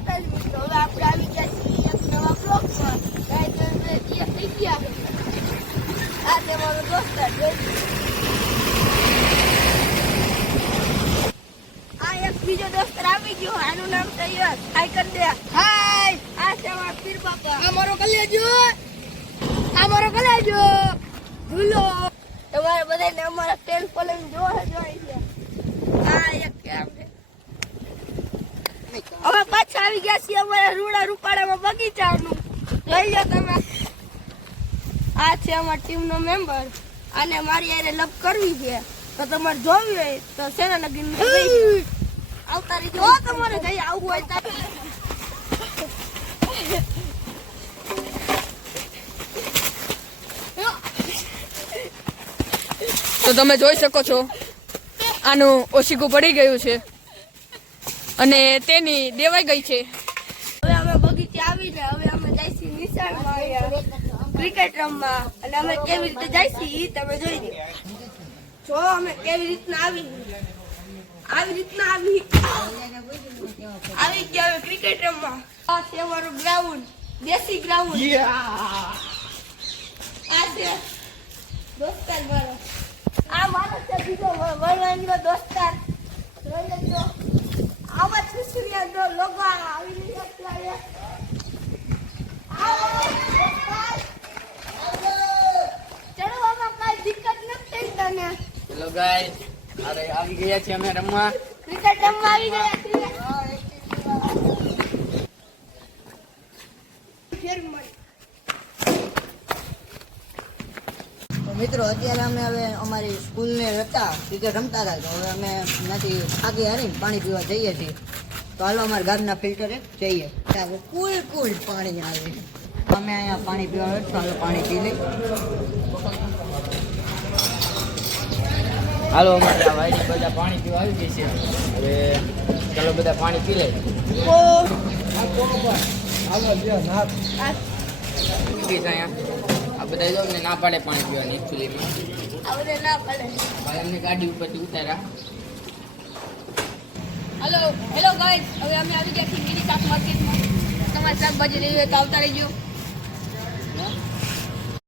માતાજી મિત્રો, હવે આપણે આવી ગયા છીએ એક નવા બ્લોગમાં. થઈ ગયા આ તે મારો દોસ્તાર આ એક બીજો દોસ્તાર આવી ગયો, આનું નામ તૈયાર. હાય કર દે. હાય. આ છે અમારો પીર બાપા. આ મારો કલેજો ભૂલો. તમારે બધાને અમારા ટેલ ફોલોઈંગ જોઈ છે. આ એક કેમ છે. હવે પાછા આવી ગયા છીએ અમારા રૂડા રૂપાડામાં બગીચાનું. જોઈ લો તમે. આ છે અમારા ટીમનો મેમ્બર. આને મારી હારે લપ કરવી છે તો તમારે જોવી હોય તો સેના લગીન આવતા રહીજો. તમારે જઈ આવવું હોય તો તો તમે જોઈ શકો છો આનું ઓશીકું પડી ગયું છે અને તેની દેવાઈ ગઈ છે. હવે અમે બગીચે આવીને હવે અમે જઈશું નિશાળમાં ક્રિકેટ રમવા. અને અમે કેવી રીતે જઈશું તમે જોઈ લો. જો અમે કેવી રીતના આવી ગયા હવે ક્રિકેટ રમવા. આ છે અમારું ગ્રાઉન્ડ, દેશી ગ્રાઉન્ડ. આ છે દોસ્તાર મારો. આ મારો છે બીજો વણવાણીનો દોસ્તાર. જોઈ લેજો. આવા સુસુરિયાનો લોગો આવી રહ્યો છે. ચડવામાં કઈ દિક્કત નથી થઈ તને. હેલો ગાઈસ, અરે આવી ગયા છે અમે રમવા. ક્રિકેટ રમવા આવી ગયા છીએ. તો મિત્રો અત્યારે અમે હવે અમારી સ્કૂલને હતા ક્રિકેટ રમતા હતા, તો હવે અમે ત્યાંથી થાકી હારીને પાણી પીવા જઈએ છીએ. તો હાલો અમારા ગામના ફિલ્ટરે જઈએ, ત્યાં કુલ પાણી આવે. અમે અહીંયા પાણી પીવા આવે, ચાલો પાણી પી લઈ. હાલો અમારે આ વાડી બધા પાણી પીવા આવી ગઈ છે. હવે ચાલો બધા પાણી પી લે. આ બધા જો અમને ના પાડે પાણી પીવાની એકચ્યુઅલીમાં. આવડે ના પડે. ભાઈ અમને ગાડી ઉપરથી ઉતાર્યા. હેલો ગાઈસ, હવે અમે આવી ગયા છીએ મિની શાક માર્કેટમાં. તમારે શાકભાજી લેવી હોય તો આવતા રહેજો.